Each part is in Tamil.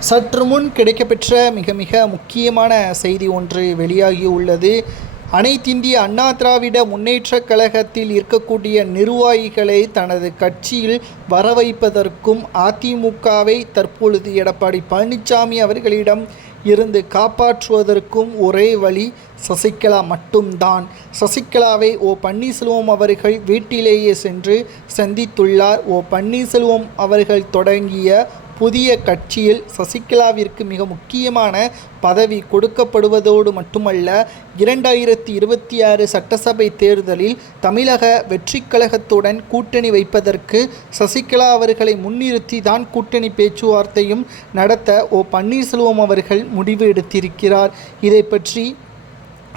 சற்று முன் கிடைக்கப்பெற்ற மிக மிக முக்கியமான செய்தி ஒன்று வெளியாகியுள்ளது அனைத்திந்திய அண்ணா திராவிட முன்னேற்றக் கழகத்தில் இருக்கக்கூடிய நிர்வாகிகளை தனது கட்சியில் வரவைப்பதற்கும் அதிமுகவை தற்பொழுது எடப்பாடி பழனிசாமி அவர்களிடம் இருந்து காப்பாற்றுவதற்கும் ஒரே வழி சசிகலா மட்டும்தான். சசிகலாவை ஓ பன்னீர்செல்வம் அவர்கள் வீட்டிலேயே சென்று சந்தித்துள்ளார். ஓ பன்னீர்செல்வம் அவர்கள் தொடங்கிய புதிய கட்சியில் சசிகலாவிற்கு மிக முக்கியமான பதவி கொடுக்கப்படுவதோடு மட்டுமல்ல இரண்டாயிரத்தி இருபத்தி ஆறு சட்டசபை தேர்தலில் தமிழக வெற்றிக் கழகத்துடன் கூட்டணி வைப்பதற்கு சசிகலா அவர்களை முன்னிறுத்தி தான் கூட்டணி பேச்சுவார்த்தையும் நடத்த ஓ பன்னீர்செல்வம் அவர்கள் முடிவு எடுத்திருக்கிறார். இதை பற்றி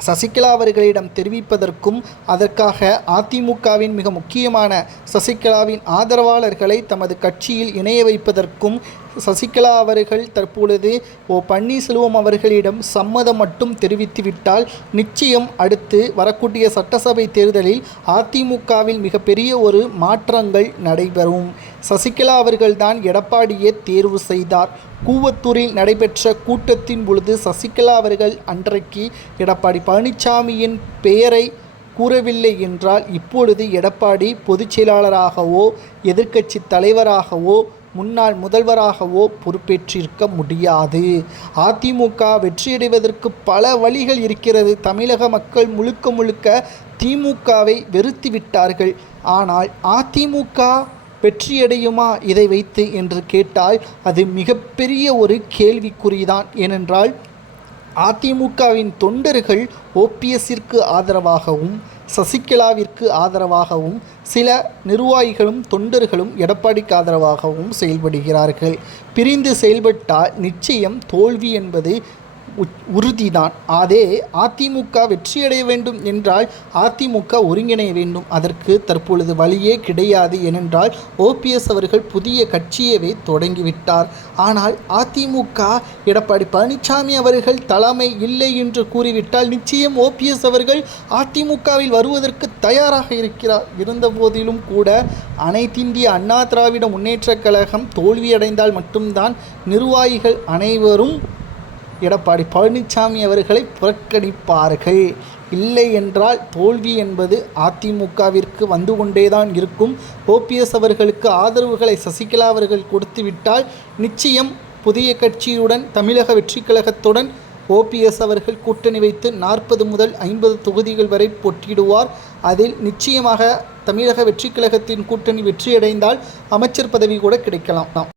சசிகலா அவர்களிடம் தெரிவிப்பதற்கும் அதற்காக அதிமுகவின் மிக முக்கியமான சசிகலாவின் ஆதரவாளர்களை தமது கட்சியில் இணைய வைப்பதற்கும் சசிகலா அவர்கள் தற்பொழுது ஓ பன்னீர்செல்வம் அவர்களிடம் சம்மதம் மட்டும் தெரிவித்துவிட்டால் நிச்சயம் அடுத்து வரக்கூடிய சட்டசபை தேர்தலில் அதிமுகவில் மிகப்பெரிய ஒரு மாற்றங்கள் நடைபெறும். சசிகலா அவர்கள்தான் எடப்பாடியை தேர்வு செய்தார். கூவத்தூரில் நடைபெற்ற கூட்டத்தின் பொழுது சசிகலா அவர்கள் அன்றைக்கு எடப்பாடி பழனிசாமியின் பெயரை கூறவில்லை என்றால் இப்பொழுது எடப்பாடி பொதுச் செயலாளராகவோ எதிர்க்கட்சி தலைவராகவோ முன்னாள் முதல்வராகவோ பொறுப்பேற்றிருக்க முடியாது. அதிமுக வெற்றியடைவதற்கு பல வழிகள் இருக்கிறது. தமிழக மக்கள் முழுக்க முழுக்க திமுகவை வெறுத்து விட்டார்கள். ஆனால் அதிமுக வெற்றியடையுமா இதை வைத்து என்று கேட்டால் அது மிகப்பெரிய ஒரு கேள்விக்குறிதான். ஏனென்றால் அதிமுகவின் தொண்டர்கள் ஓபிஎஸ்ஸிற்கு ஆதரவாகவும் சசிகலாவிற்கு ஆதரவாகவும் சில நிர்வாகிகளும் தொண்டர்களும் எடப்பாடிக்கு ஆதரவாகவும் செயல்படுகிறார்கள். பிரிந்து செயல்பட்டால் நிச்சயம் தோல்வி என்பது உறுதிதான். அதே அதிமுக வெற்றியடைய வேண்டும் என்றால் அதிமுக ஒருங்கிணைய வேண்டும். அதற்கு தற்பொழுது வழியே கிடையாது ஏனென்றால் ஓபிஎஸ் அவர்கள் புதிய கட்சியவே தொடங்கிவிட்டார். ஆனால் அதிமுக எடப்பாடி பழனிசாமி அவர்கள் தலைமை இல்லை என்று கூறிவிட்டால் நிச்சயம் ஓபிஎஸ் அவர்கள் அதிமுகவில் வருவதற்கு தயாராக இருக்கிறார். இருந்தபோதிலும் கூட அனைத்திந்திய அண்ணா திராவிட முன்னேற்றக் கழகம் தோல்வியடைந்தால் மட்டும்தான் நிர்வாகிகள் அனைவரும் எடப்பாடி பழனிசாமி அவர்களை புறக்கணிப்பார்கள். இல்லை என்றால் தோல்வி என்பது அதிமுகவிற்கு வந்து கொண்டேதான் இருக்கும். ஓபிஎஸ் அவர்களுக்கு ஆதரவுகளை சசிகலா அவர்கள் கொடுத்துவிட்டால் நிச்சயம் புதிய கட்சியுடன் தமிழக வெற்றிக் கழகத்துடன் ஓபிஎஸ் அவர்கள் கூட்டணி வைத்து நாற்பது முதல் ஐம்பது தொகுதிகள் வரை போட்டியிடுவார். அதில் நிச்சயமாக தமிழக வெற்றிக் கழகத்தின் கூட்டணி வெற்றியடைந்தால் அமைச்சர் பதவி கூட கிடைக்கலாம்.